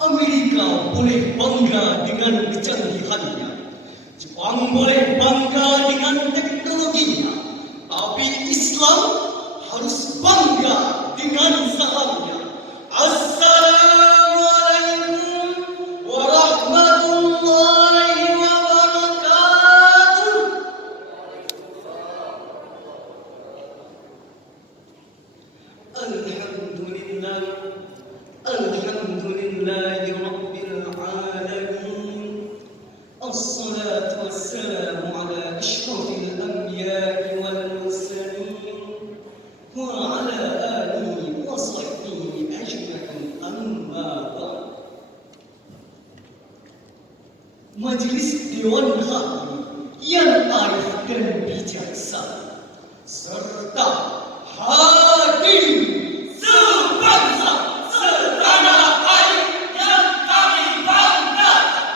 Amerika boleh bangga dengan kecanggihannya, Jepang boleh bangga dengan teknologinya, tapi Islam harus bangga dengan sahamnya. Assalamualaikum warahmatullahi wabarakatuh. Alhamdulillah, alhamdulillahi rabbil alamin. Assalatu wassalamu ala asyrafil anbiya'i wal mursalin wa ala alihi wa sahbihi ajma'in, amma ba'd. Majelis Dewan Hakim yang arif dan bijaksana serta hadirin sebangsa setanah air yang kami banggakan.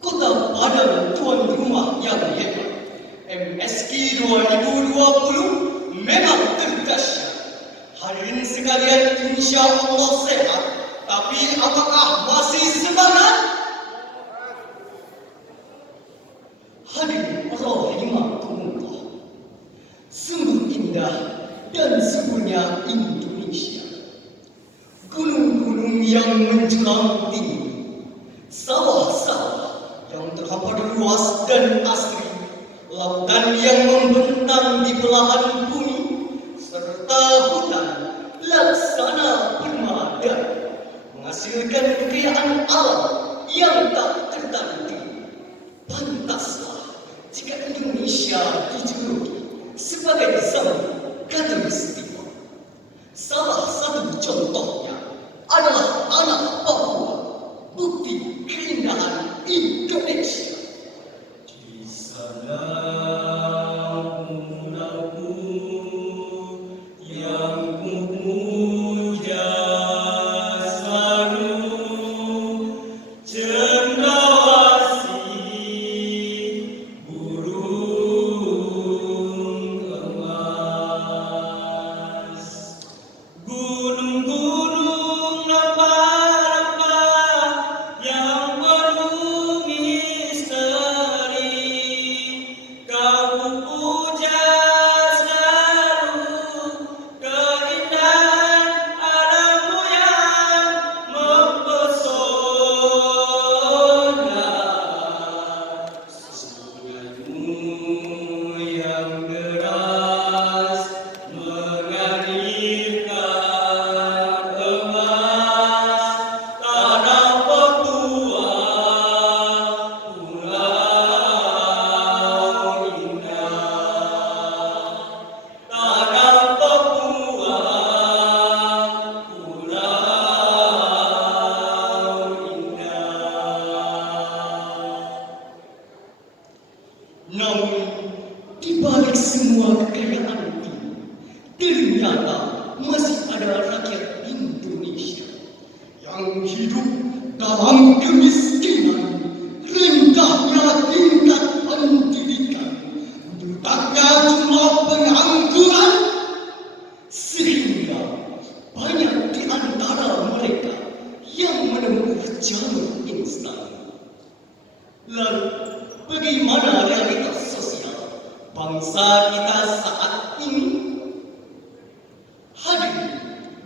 Kota Padang, tuan rumah yang hebat, MSK 2020 memang terdahsyat. Hadirin sekalian, insya Allah sehat, tapi apakah masih semangat? Hadirin rahimakumullah, sungguh indah dan suburnya Indonesia. Gunung-gunung yang menjulang tinggi, sawah-sawah yang terhampar luas dan asri, lautan yang membentang di belahan bumi, serta hutan laksana permadani menghasilkan kekayaan alam yang tak tertandingi. Pantaslah jika Indonesia dijuluki sebagai zaman khatulistiwa. Salah satu contohnya adalah tanah Papua, bukti keindahan Indonesia. Di sana mulaku yang kupuja selalu, cendrawasih burung emas. Gunung-gunung nampak-nampak yang penuh misteri, kau puja selalu keindahan alammu yang mempesona. Sungaimu yang deras mengalirkan emas, tanah Papua pulau indah. Tanah Papua pulau indah. Namun, di balik semua kekayaan ini, ternyata masih ada rakyat Indonesia yang hidup dalam kemiskinan, rendahnya tingkat pendidikan, banyaknya jumlah pengangguran, sehingga banyak di antara mereka yang menempuh jalur instan. Lalu, bagaimana realitas sosial bangsa kita saat ini? Hadirin,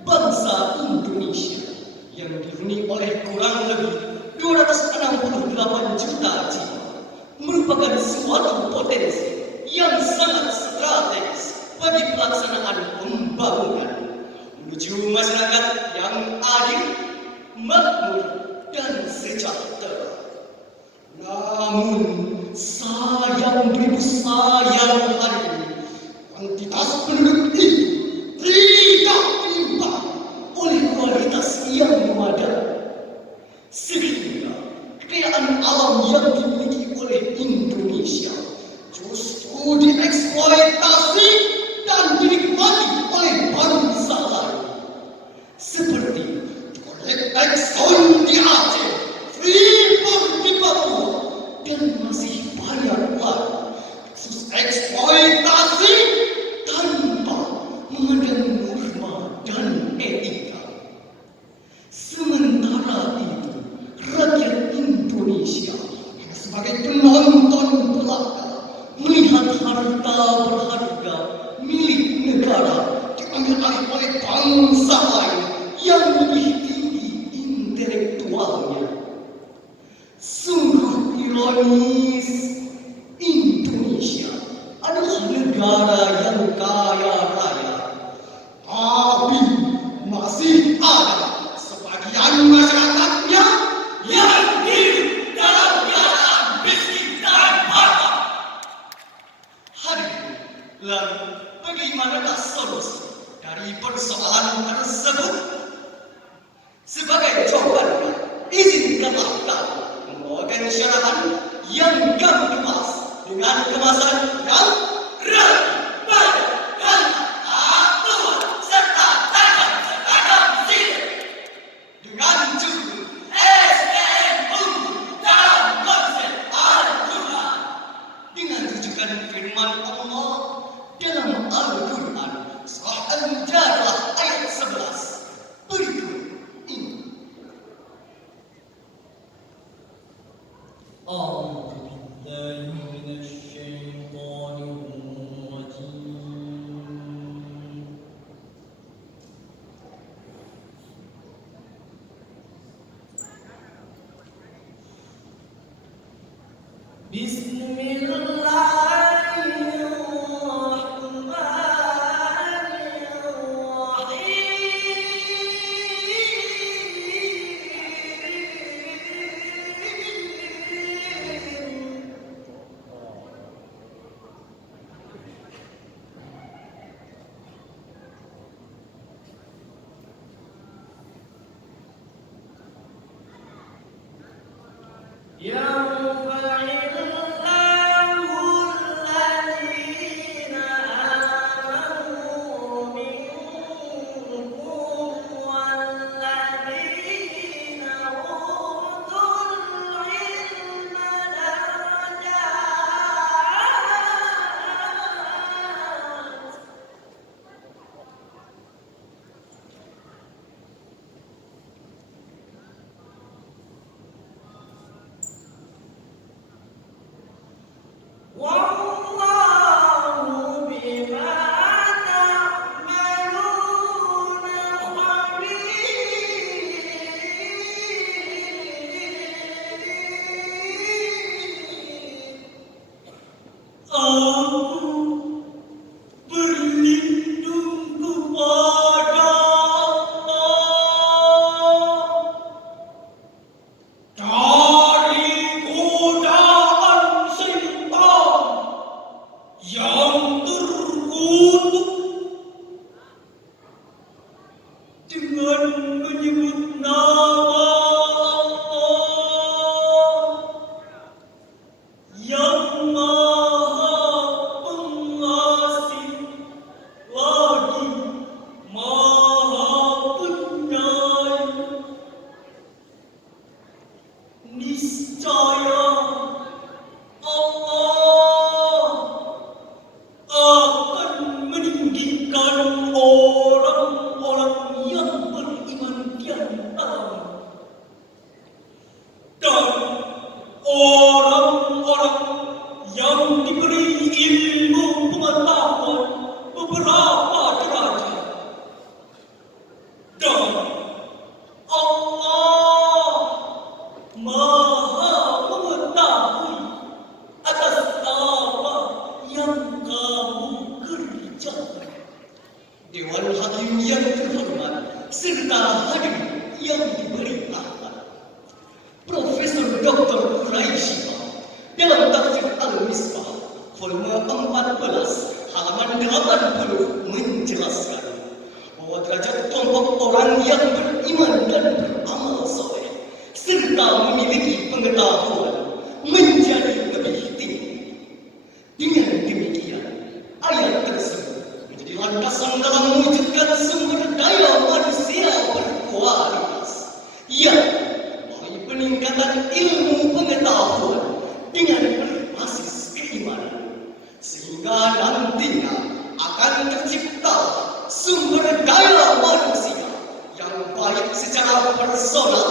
bangsa Indonesia yang dihuni oleh kurang lebih 268 juta jiwa merupakan suatu potensi yang sangat strategis bagi pelaksanaan pembangunan menuju masyarakat yang adil, makmur, dan sejahtera. Namun, sayang beribu sayang hadirin, kuantitas penduduk itu tidak berimbang oleh kualitas yang memadai, sehingga kekayaan alam yang dimiliki oleh Indonesia justru dieksploitasi dan dinikmati oleh bangsa lain, seperti proyek Exxon di Aceh, Freeport di Papua, dan masih banyak lagi. Kasus eksploitasi tanpa negara diambil alih oleh bangsa lain yang lebih tinggi intelektualnya. Sungguh ironis, Indonesia adalah negara yang kaya raya, tapi masih ada sebagian masyarakatnya yang hidup dalam keadaan miskin dan harta. Hadirin, lalu bagaimanakah solusi dari persoalan tersebut? Sebagai jawabannya, izinkanlah kami membawakan syarahan yang kami kemas dengan kemasan yang rapi, padat, dan aturan serta seragam sipil dengan judul STM Unggul dalam konsep Al-Quran, dengan rujukan firman Allah dalam Al-Quran Surah Al-Mujadalah ayat 11 berikut ini. أعوذ بالله من الشيطان الرجيم بسم الله الرحمن الرحيم يرفع الله الذين آمنوا منكم والذين أوتوا العلم درجات. والله بما تعملون خبير. Aku berlindung kepada Allah dari godaan syaitan yang terkutuk dengan menyebut nama Allah yang Maha Pengasih lagi Maha Penyayang. Niscaya Allah akan meninggikan orang-orang yang beriman di antara dan orang-orang yang diberi ilmu pengetahuan beberapa derajat. Dan Allah Maha mengetahui atas apa yang kamu kerjakan. Dewan Hakim yang terhormat serta hadirin yang diberi rahmat, Profesor Dr. Quraisy dalam tafsir Al-Misbah volume 14 halaman 80 menjelaskan bahwa derajat kelompok orang yang beriman dan beramal soleh serta memiliki pengetahuan menjadi lebih tinggi. Dengan demikian, ayat tersebut menjadi landasan dalam mewujudkan sumber daya manusia berkualitas, yang melalui peningkatan ilmu pengetahuan dengan berbasis keimanan, sehingga nantinya akan tercipta sumber daya manusia yang baik secara personal,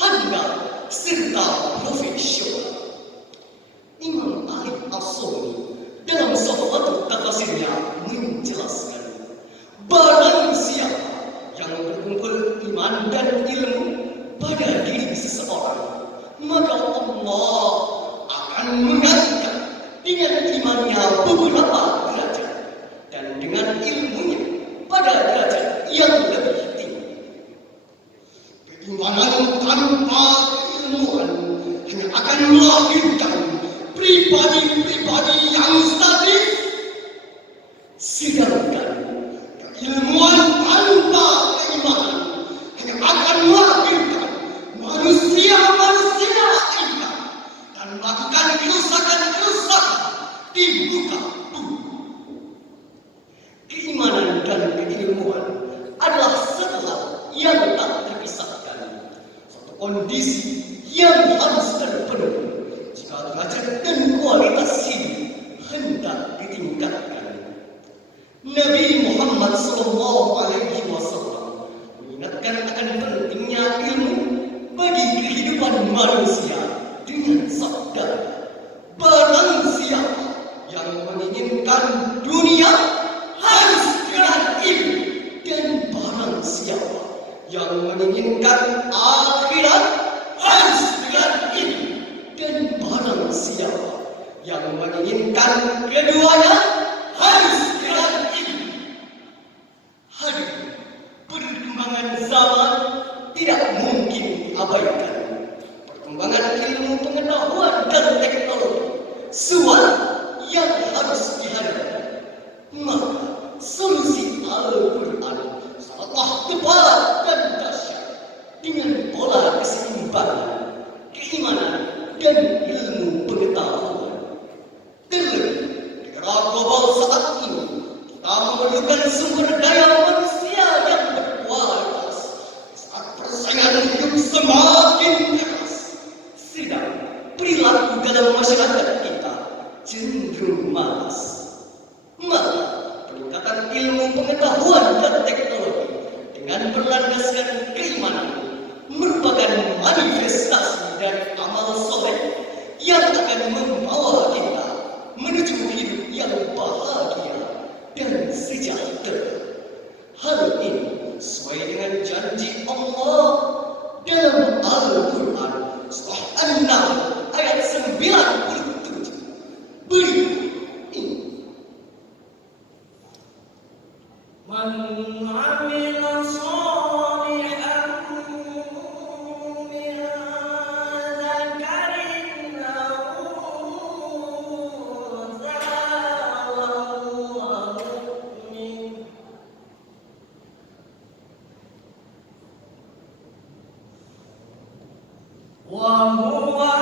handal, serta profesional. Imam Arif As-Suni dalam suatu tafsirnya menjelaskan yang lebih tinggi. Keimanan tanpa keilmuan hanya akan melahirkan pribadi-pribadi yang statis, sedangkan keilmuan tanpa keimanan hanya akan melahirkan manusia-manusia indah dan melakukan kerusakan-kerusakan di muka bumi. Keimanan dan keilmuan adalah setelah yang tak terpisahkan, suatu kondisi yang harus terpenuhi jika derajat dan kualitas hidup hendak ditingkatkan. Nabi Muhammad SAW mengingatkan akan pentingnya ilmu bagi kehidupan manusia dengan sabda, barang siapa yang menginginkan dunia harus dengan ilmu, dan barang siapa yang menginginkan akhirat harus dengan ilmu, dan barang siapa yang menginginkan keduanya harus dengan ilmu. Hadirin, perkembangan zaman tidak mungkin diabaikan. Perkembangan ilmu pengetahuan dan teknologi suatu yang harus dihadapi. Maka solusi Al-Quran sangatlah tepat dan dahsyat dengan pola keseimbangan keimanan dan ilmu pengetahuan. Terlebih di era global saat ini, kita memerlukan sumber daya manusia yang berkualitas saat persaingan hidup semakin keras, sedang perilaku dalam masyarakat kita cenderung malas. Maka peningkatan ilmu pengetahuan dan teknologi dengan berlandaskan keimanan merupakan manifestasi dari amal soleh yang akan membawa kita menuju hidup yang bahagia dan sejahtera. Hal ini sesuai dengan janji Allah dalam Al-Quran surah An-Nahl ayat 97. Berikut ini. Man 'amila shalihan min dzakarin aw untha wa huwa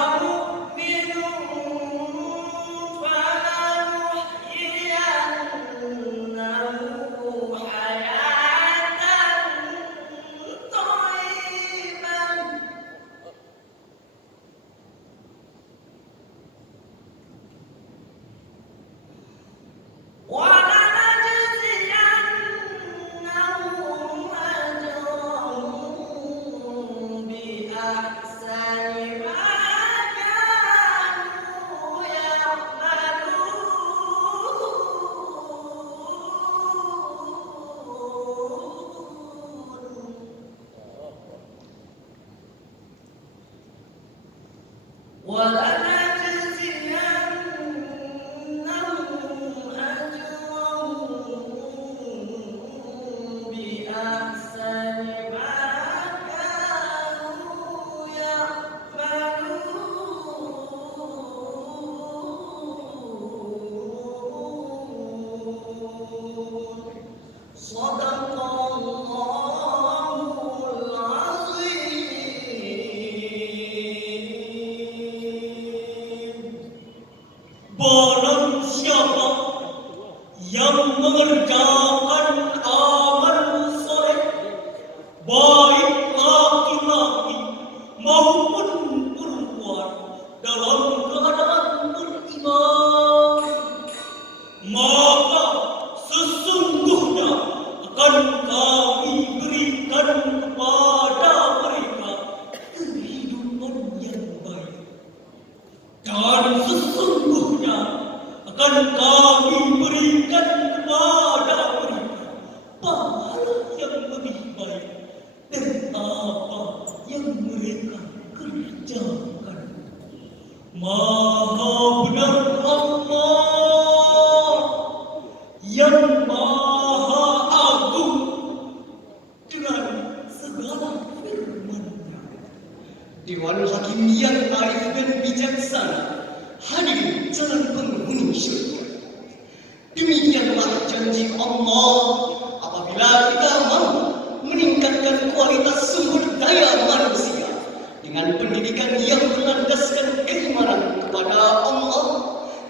Dewan Hakim yang arif dan bijaksana, hadirin calon penghuni syurga. Demikianlah janji Allah apabila kita mau meningkatkan kualitas sumber daya manusia dengan pendidikan yang berlandaskan keimanan kepada Allah,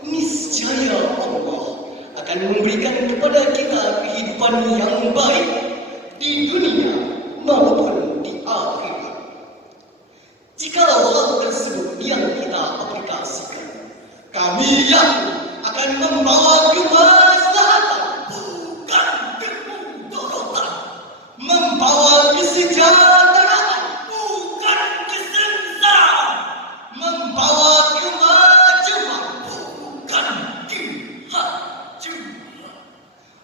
niscaya Allah akan memberikan kepada kita kehidupan yang baik di dunia maupun di akhirat. Jikalau hal tersebut yang kita aplikasikan, kami yang akan membawa kemaslahatan, bukan kemudaratan, membawa kesejahteraan, bukan kesengsaraan, membawa kemajuan, bukan kehancuran,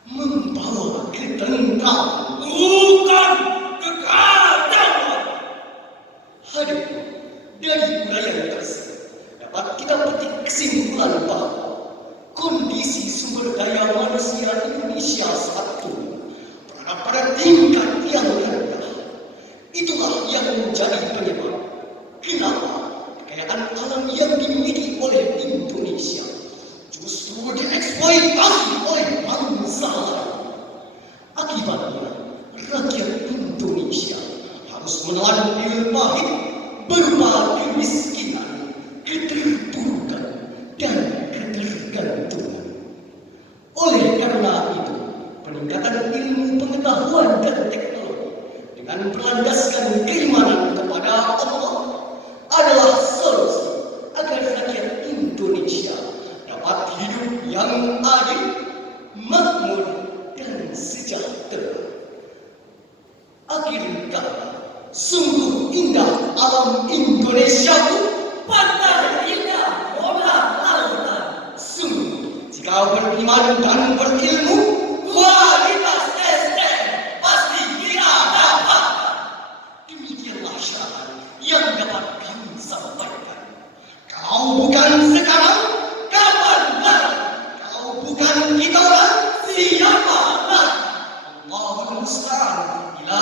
membawa ketentraman, bukan kekacauan. Hadirin, dari uraian tersebut dapat kita petik kesimpulan bahwa kondisi sumber daya manusia Indonesia saat ini berada pada tingkat yang rendah. Itulah yang menjadi penyebab kenapa kekayaan alam yang dimiliki oleh Indonesia justru dieksploitasi oleh bangsa lain. Akibatnya, rakyat Indonesia harus menelan pil pahit berupa kemiskinan, keterpurukan, dan ketergantungan. Oleh karena itu, peningkatan ilmu pengetahuan dan teknologi dengan berlandaskan keimanan kepada Allah adalah solusi agar rakyat Indonesia dapat hidup yang adil, makmur, dan sejahtera. Akhir kata, sungguh indah alam Indonesia, pantai indah bola lautan. Sungguh, jika beriman dan berilmu, kualitas SDM pasti kita dapat. Demikianlah syarat yang dapat kami sampaikan. Kalau bukan sekarang, kapan lagi? Kalau bukan kita, siapa lagi? Allahul musta'an ila